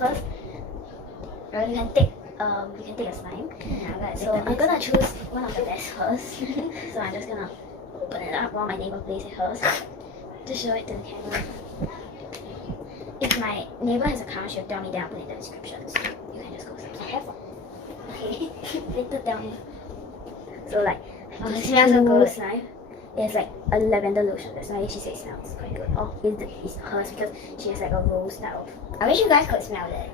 first. You can take a slime. Yeah, So I'm gonna choose one of the best first. So I'm just gonna open it up while my neighbor plays with hers. Just show it to the camera. If my neighbor has a account, she'll tell me, then I'll put it in the description. So you can just go subscribe. Okay. Later tell me. So like, it smells so good. Slime. It's like a lavender lotion. That's why she says it smells quite good. Oh, it's hers because she has like a rose type of. I wish you guys could smell it.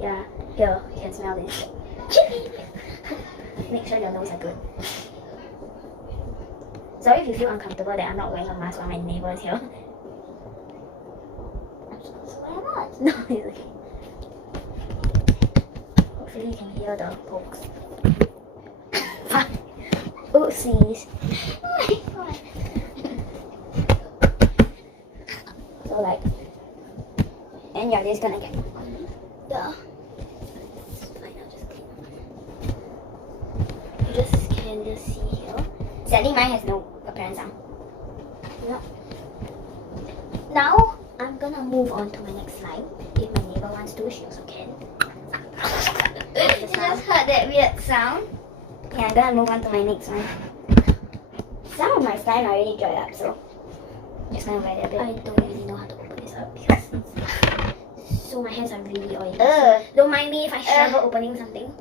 Yeah, here you can smell this. Make sure your nose are good. Sorry if you feel uncomfortable that I'm not wearing a mask while my neighbor is here. No, it's okay. Hopefully you can hear the pokes. Oopsies. So like, and you're just gonna get the. You just can just see here. Sadly, mine has no apparent sound. No. Now I'm gonna move on to my next slide. If my neighbor wants to, she also can. You just heard that weird sound. Yeah, I'm gonna move on to my next one. Some of my slime already dried up, so Just gonna wet it a bit. I don't really know how to open this up because it's so my hands are really oily. Don't mind me if I struggle opening something.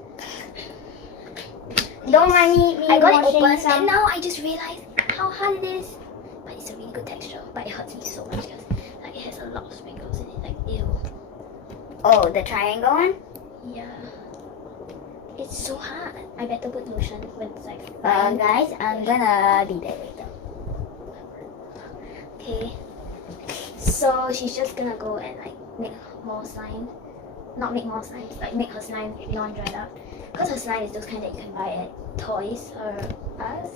don't mind me I got it washing open some. and now I just realized how hard it is. But it's a really good texture. But it hurts me so much because like it has a lot of sprinkles in it. Like ew. Oh, the triangle one? Yeah. It's so hard. I better put lotion when it's like Guys, I'm gonna be there later. Okay. So she's just gonna go and like make more slime. Not make more slime, like make her slime non-dried out. Because her slime is those kind that you can buy at Toys or Us.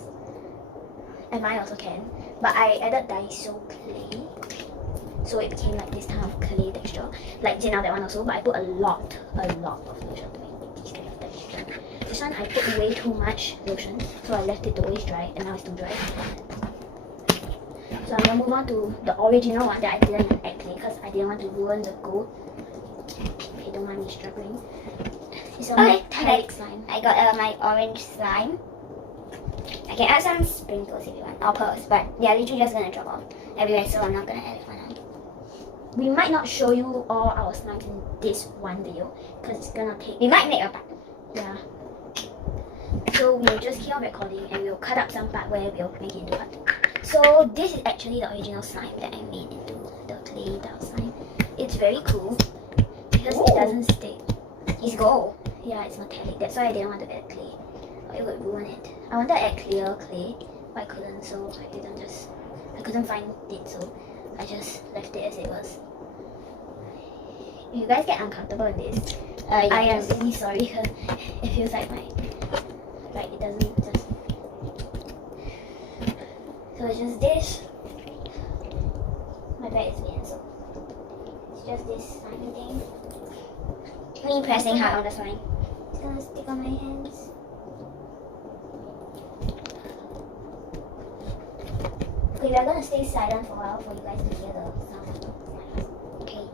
And mine also can. But I added Daiso clay. So it became like this kind of clay texture. Like Jane that one also, but I put a lot of lotion to make this kind of texture. This one I put way too much lotion, so I left it to always dry and now it's too dry. So I'm gonna move on to the original one that I didn't add clay because I didn't want to ruin the gold. Okay, don't mind me struggling. It's a metallic slime. I got my orange slime. I can add some sprinkles if you want, or pearls, but they're literally just gonna drop off everywhere, so I'm not gonna add it for now. We might not show you all our slimes in this one video because it's gonna take. We might make a part. Yeah. So we'll just keep on recording and we'll cut up some part where we'll make it into part 2. So this is actually the original slime that I made into the clay doll slime. It's very cool because it doesn't stick. It's gold. Yeah, it's metallic. That's why I didn't want to add clay. Or it would ruin it. I wanted to add clear clay, but I couldn't, so I couldn't find it, so I just left it as it was. If you guys get uncomfortable in this, Yeah, I am really sorry because it feels like it doesn't just. So it's just this. My bag is being so. It's just this slimy thing. Me pressing hard on the slime. It's gonna stick on my hands. Okay, we are gonna stay silent for a while for you guys to hear the sound of the slimes. Okay.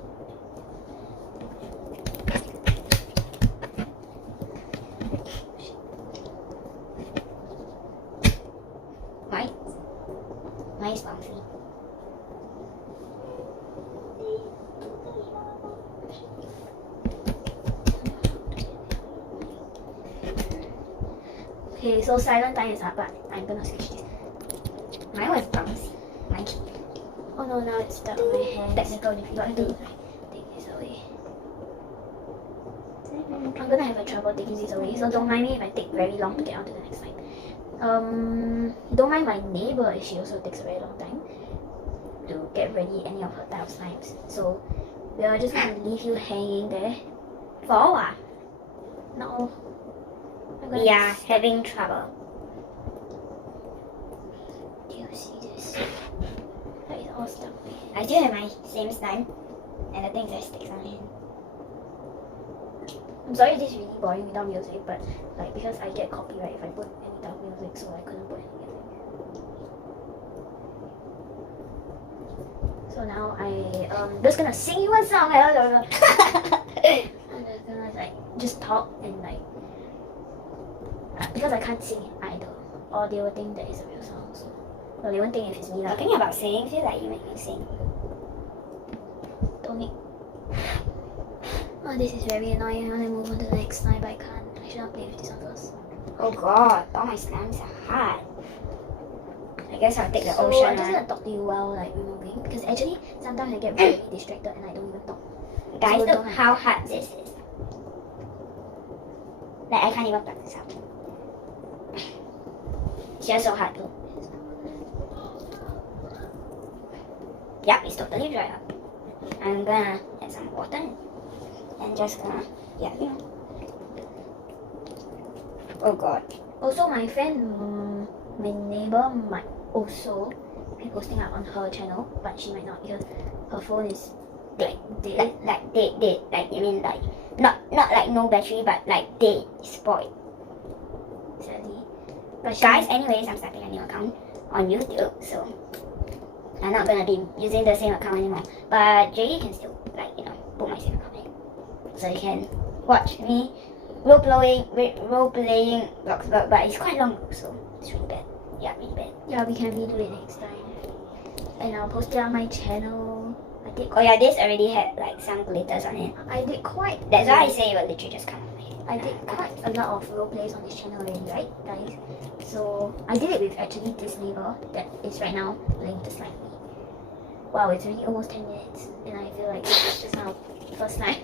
Right? Mine's bouncy. Okay, so silent time is up, but I'm gonna switch this. Mine was bouncy. Mine. Oh no, now it's stuck on my hand. Technical difficulty. Take this away. I'm gonna have a trouble taking this away, so don't mind me if I take very long to get on to the next slide. Don't mind my neighbor if she also takes a very long time to get ready any of her type of slimes. So we are just gonna leave you hanging there for a while. No. We are having trouble. Do you see this? That is all stuck. I still have my same slime, and the things that sticks on it. I'm sorry this is really boring without music, but like because I get copyright if I put any type of music, so I couldn't put any music. So now I'm just gonna sing you a song. talk and like because I can't sing it either, or they will think that it's a real song. So, no, they won't think if it's me. Like, Talking about singing, feel like you make me sing. don't make. Oh, this is very annoying. I want to move on to the next slide, but I can't. I should not play with this one first. Oh god, all my slimes are hard. I guess I'll take the So ocean I'm just one. gonna talk to you while like removing, because actually sometimes I get very distracted and I don't even talk. Guys, So look don't have how that. hard this is. Like, I can't even pluck this out. It's just so hard though. Yep, it's totally dry up. I'm gonna add some water and just gonna, yeah, you know. Oh god. Also, my friend, my neighbor might also be posting up on her channel, but she might not because her phone is like dead. Like dead. Like, you mean like, not like no battery, but like dead, spoiled. Sadly. But she, Guys, anyways, I'm starting a new account on YouTube, so I'm not gonna be using the same account anymore. But Jay can still, like, you know, put my same account in. So you can watch me role-playing vlogs, but it's quite long, so it's really bad. Yeah, really bad. yeah, we can redo it next time, and I'll post it on my channel. Oh yeah, this already had like some glitters on it. I did quite. That's why I say it will literally just come off. I did quite a lot of role plays on this channel already, right, guys? So I did it with actually this neighbor that is right now playing just like me. Wow, it's already almost 10 minutes, and I feel like this is just my first time.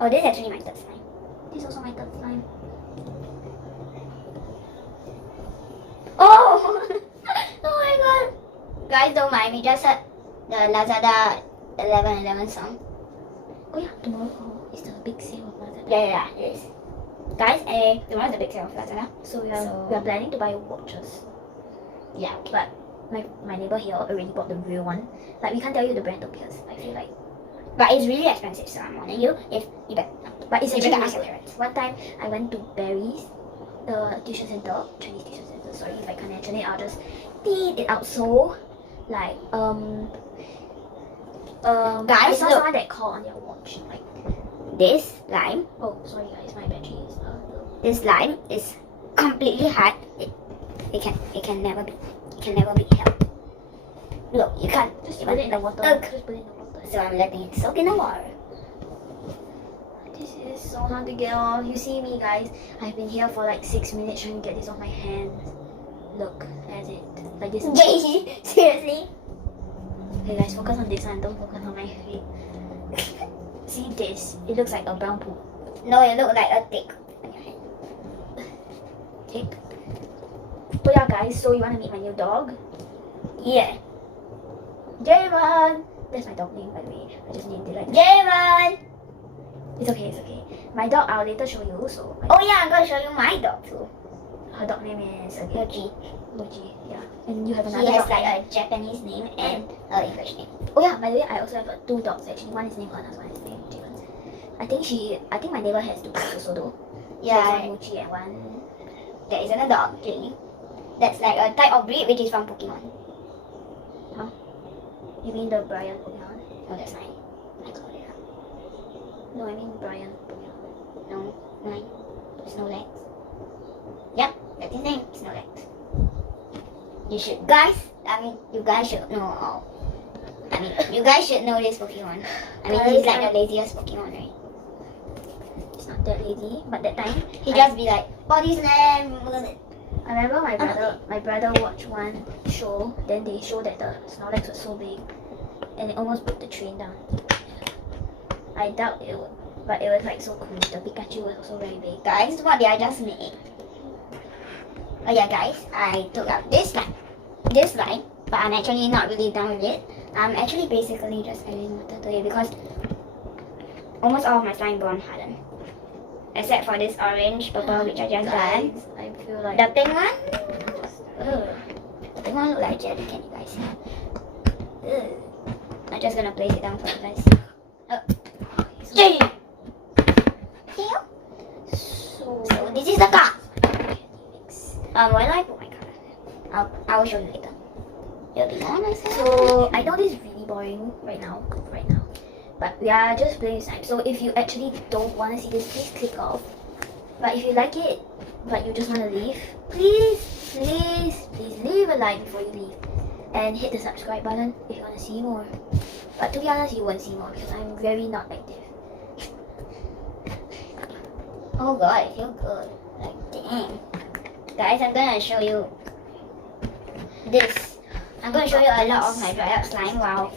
Oh, this is actually my third slime. This is also my third time. Oh! Oh my god! Guys, don't mind, we just heard the Lazada 11/11 song. Oh yeah, tomorrow is the big sale of Lazada. Yeah, it is. Guys, tomorrow's the big sale of Lazada. So we are planning to buy watches. Yeah, But my neighbor here already bought the real one. Like we can't tell you the brand though because I feel like. but it's really expensive, so I'm warning you. If you bet, But it's you actually better really ask your good. parents. One time I went to Barry's, the tuition center, Chinese tuition center. Sorry if I can't mention it. I'll just beat it out. So, like I Guys, saw look. someone that called on their watch. Like, This lime, oh sorry guys, my battery is low. this lime is completely hard. It can never be held. Look, you can't Just even put it in the water. Ugh. Just put it in the water. So I'm letting it soak in the water. This is so hard to get off. You see me guys, I've been here for like 6 minutes trying to get this off my hands. Look at it. Like this. Jay, seriously? Okay guys, focus on this one, don't focus on my feet. See this? It looks like a brown poop. No, it looked like a tick on your hand. Tick. Oh yeah guys, so you wanna meet my new dog? Yeah. Javon! That's my dog name by the way. I just named it like that. Javon! It's okay, it's okay. My dog I'll later show you, so Oh yeah, I'm gonna show you my dog too. her dog name is Yoji. Moji, yeah. And you have He another has dog. like a Japanese name and an English name. Oh yeah, by the way, I also have two dogs actually. One is named Ernest, one is named Javon. I think my neighbor has two dogs also though. She has Yeah, one Mochi and one. there isn't a dog, Jay. That's like a type of breed which is from Pokemon. You mean the Brian Pokemon? Oh, that's mine. I called it up. No, I mean Brian Pokemon. No, mine. Snow legs. Yep, that's his name. Snow legs. You should, you guys should know. You guys should know this Pokemon. He's like the laziest Pokemon, right? It's not that lazy, but that time He just be like, body slam. I remember my brother watched one show, then they showed that the Snorlax was so big and it almost put the train down. I doubt it would, but it was like so cool. The Pikachu was also very big. Guys, what did I just make? Oh yeah, guys, I took out this line, but I'm actually not really done with it. I'm actually basically just adding water to it because almost all of my slime bone hardened. Except for this orange purple which I just done. Guys, I feel like The pink one? ugh. The pink one look like jelly, can you guys see? Ugh. I'm just gonna place it down for you guys. Oh. Jay! Here. So So this is the car. Where do I put my car? I will show you later. It'll be more nicer. So I know this is really boring right now, but we are just playing slime. So if you actually don't want to see this, please click off. But if you like it, but you just want to leave, please leave a like before you leave. And hit the subscribe button if you want to see more. But to be honest, you won't see more because I'm very not active. Oh god, it feels good. Like, damn. Guys, I'm gonna show you this. I'm gonna show you a lot of my dried up slime. Wow.